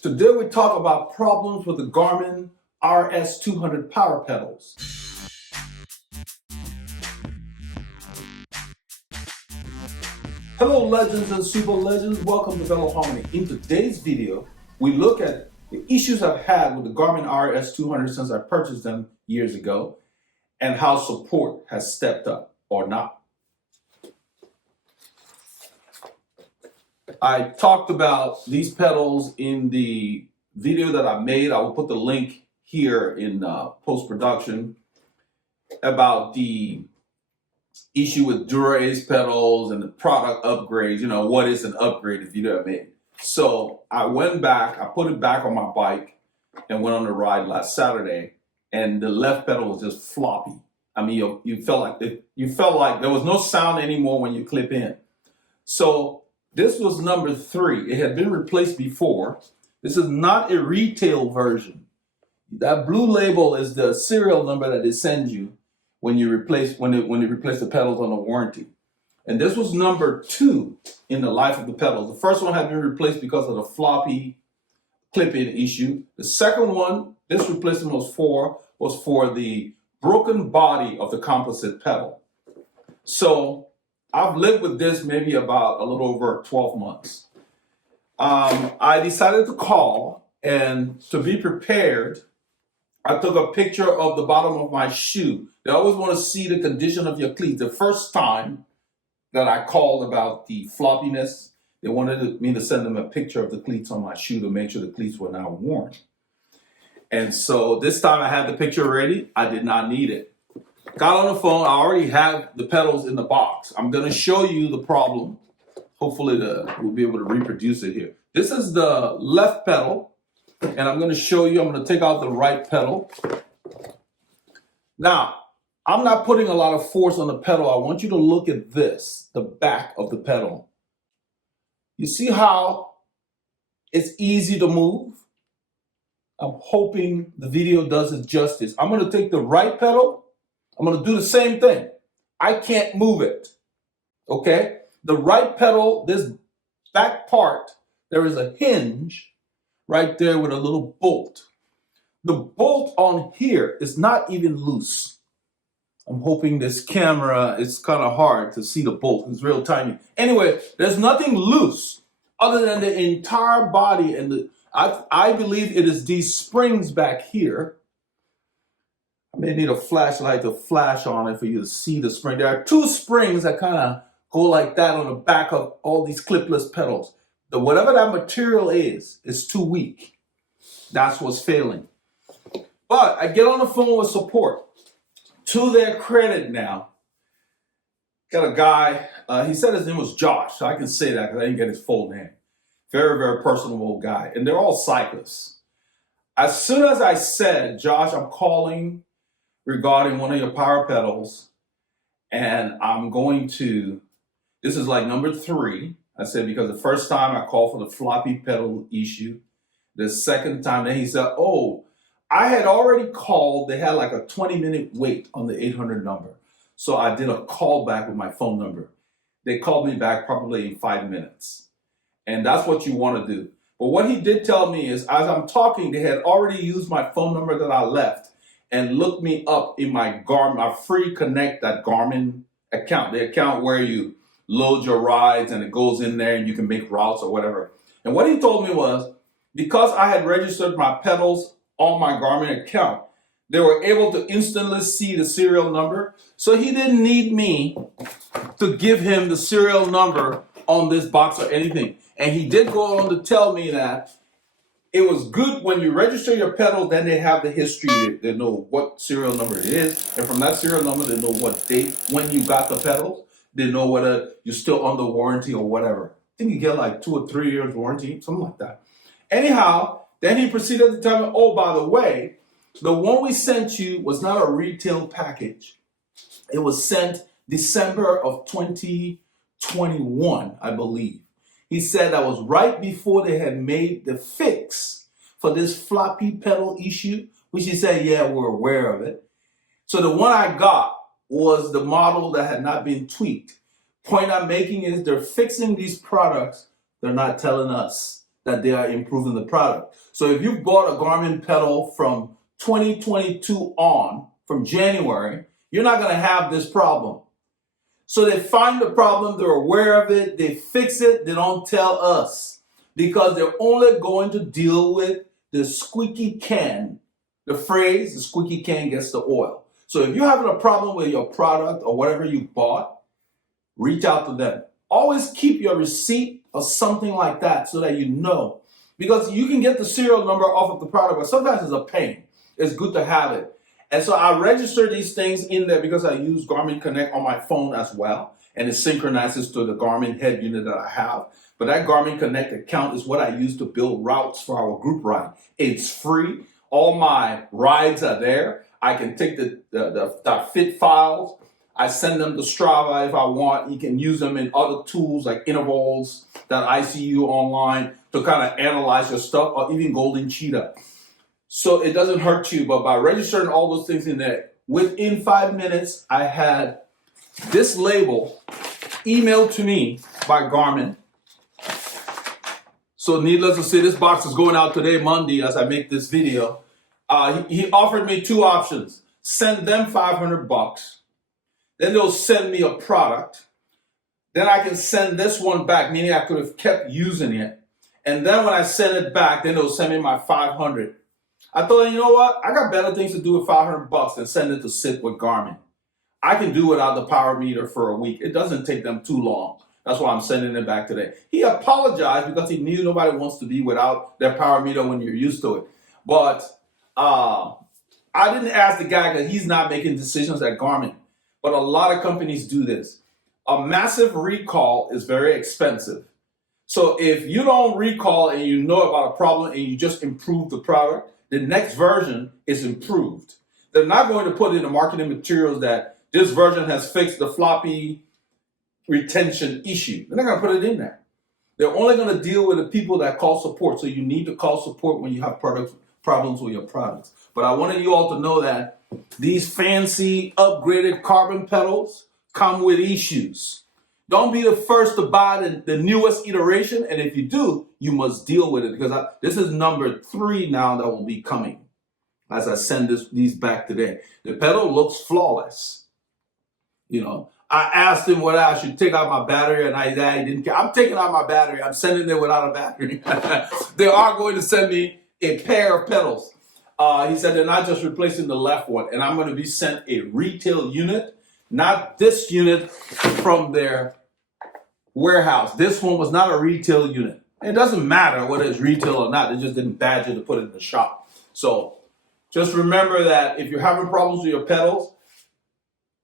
Today we talk about problems with the Garmin RS200 power pedals. Hello legends and super legends, welcome to Veloharmony. In today's video, we look at the issues I've had with the Garmin RS200 since I purchased them years ago and how support has stepped up or not. I talked about these pedals in the video that I made. I will put the link here in post-production about the issue with Dura-Ace pedals and the product upgrades. You know, what is an upgrade if you know what I mean? So I went back, I put it back on my bike and went on the ride last Saturday, and the left pedal was just floppy. I mean, you felt like there was no sound anymore when you clip in. So this was number 3. It had been replaced before. This is not a retail version. That blue label is the serial number that they send you when you replace the pedals on the warranty. And this was number 2 in the life of the pedals. The first one had been replaced because of the floppy clip-in issue. The second one, this replacement was for the broken body of the composite pedal. So I've lived with this maybe about a little over 12 months. I decided to call, and to be prepared, I took a picture of the bottom of my shoe. They always want to see the condition of your cleats. The first time that I called about the floppiness, they wanted me to send them a picture of the cleats on my shoe to make sure the cleats were now worn. And so this time I had the picture ready. I did not need it. Got on the phone. I already have the pedals in the box. I'm going to show you the problem. Hopefully we'll be able to reproduce it here. This is the left pedal, and I'm going to show you. I'm going to take out the right pedal. Now, I'm not putting a lot of force on the pedal. I want you to look at this, the back of the pedal. You see how it's easy to move? I'm hoping the video does it justice. I'm going to take the right pedal. I'm going to do the same thing. I can't move it, okay? The right pedal, this back part, there is a hinge right there with a little bolt. The bolt on here is not even loose. I'm hoping this camera, it's kind of hard to see the bolt. It's real tiny. Anyway, there's nothing loose other than the entire body. And I believe it is these springs back here. I may need a flashlight to flash on it for you to see the spring. There are 2 springs that kind of go like that on the back of all these clipless pedals. Whatever that material is too weak. That's what's failing. But I get on the phone with support. To their credit now, got a guy, he said his name was Josh, so I can say that because I didn't get his full name. Very, very personable guy, and they're all cyclists. As soon as I said, Josh, I'm calling regarding one of your power pedals, and I'm going to, this is like number 3. I said, because the first time I called for the floppy pedal issue. The second time, then he said, oh, I had already called. They had like a 20-minute wait on the 800 number. So I did a call back with my phone number. They called me back probably in 5 minutes. And that's what you want to do. But what he did tell me is, as I'm talking, they had already used my phone number that I left and looked me up in my Garmin, my free connect, that Garmin account, the account where you load your rides and it goes in there and you can make routes or whatever. And what he told me was, because I had registered my pedals on my Garmin account, they were able to instantly see the serial number. So he didn't need me to give him the serial number on this box or anything. And he did go on to tell me that it was good when you register your pedal, then they have the history. They know what serial number it is. And from that serial number, they know what date, when you got the pedals. They know whether you're still under warranty or whatever. I think you get like 2 or 3 years warranty, something like that. Anyhow, then he proceeded to tell me, oh, by the way, the one we sent you was not a retail package. It was sent December of 2021, I believe. He said that was right before they had made the fix for this floppy pedal issue, which he said, yeah, we're aware of it. So the one I got was the model that had not been tweaked. Point I'm making is they're fixing these products. They're not telling us that they are improving the product. So if you bought a Garmin pedal from 2022 on, from January, you're not going to have this problem. So they find the problem, they're aware of it, they fix it, they don't tell us because they're only going to deal with the squeaky can. The phrase, the squeaky can gets the oil. So if you're having a problem with your product or whatever you bought, reach out to them. Always keep your receipt or something like that so that you know. Because you can get the serial number off of the product, but sometimes it's a pain. It's good to have it. And so I register these things in there because I use Garmin Connect on my phone as well. And it synchronizes to the Garmin head unit that I have. But that Garmin Connect account is what I use to build routes for our group ride. It's free. All my rides are there. I can take the fit files. I send them to Strava if I want. You can use them in other tools like intervals that I see you online to kind of analyze your stuff, or even Golden Cheetah. So it doesn't hurt you, but by registering all those things in there, within 5 minutes, I had this label emailed to me by Garmin. So needless to say, this box is going out today, Monday, as I make this video. He offered me two options. Send them $500. Then they'll send me a product. Then I can send this one back, meaning I could have kept using it. And then when I send it back, then they'll send me my $500. I thought, you know what? I got better things to do with $500 than send it to sit with Garmin. I can do without the power meter for a week. It doesn't take them too long. That's why I'm sending it back today. He apologized because he knew nobody wants to be without their power meter when you're used to it. But I didn't ask the guy because he's not making decisions at Garmin. But a lot of companies do this. A massive recall is very expensive. So if you don't recall and you know about a problem and you just improve the product, the next version is improved. They're not going to put in the marketing materials that this version has fixed the floppy retention issue. They're not going to put it in there. They're only going to deal with the people that call support. So you need to call support when you have problems with your products. But I wanted you all to know that these fancy upgraded carbon pedals come with issues. Don't be the first to buy the newest iteration. And if you do, you must deal with it because this is number 3 now that will be coming as I send these back today. The pedal looks flawless. You know, I asked him whether I should take out my battery and I didn't care. I'm taking out my battery. I'm sending it without a battery. They are going to send me a pair of pedals. He said they're not just replacing the left one, and I'm going to be sent a retail unit, not this unit from their warehouse. This one was not a retail unit. It doesn't matter whether it's retail or not. They just didn't badge it to put it in the shop. So just remember that if you're having problems with your pedals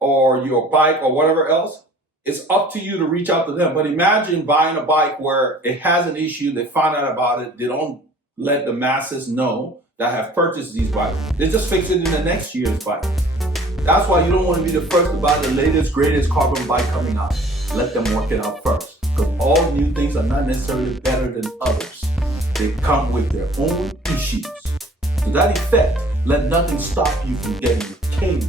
or your bike or whatever else, it's up to you to reach out to them. But imagine buying a bike where it has an issue, they find out about it, they don't let the masses know that have purchased these bikes. They just fix it in the next year's bike. That's why you don't want to be the first to buy the latest, greatest carbon bike coming out. Let them work it out first. Because all new things are not necessarily better than others. They come with their own issues. To that effect, let nothing stop you from getting the cane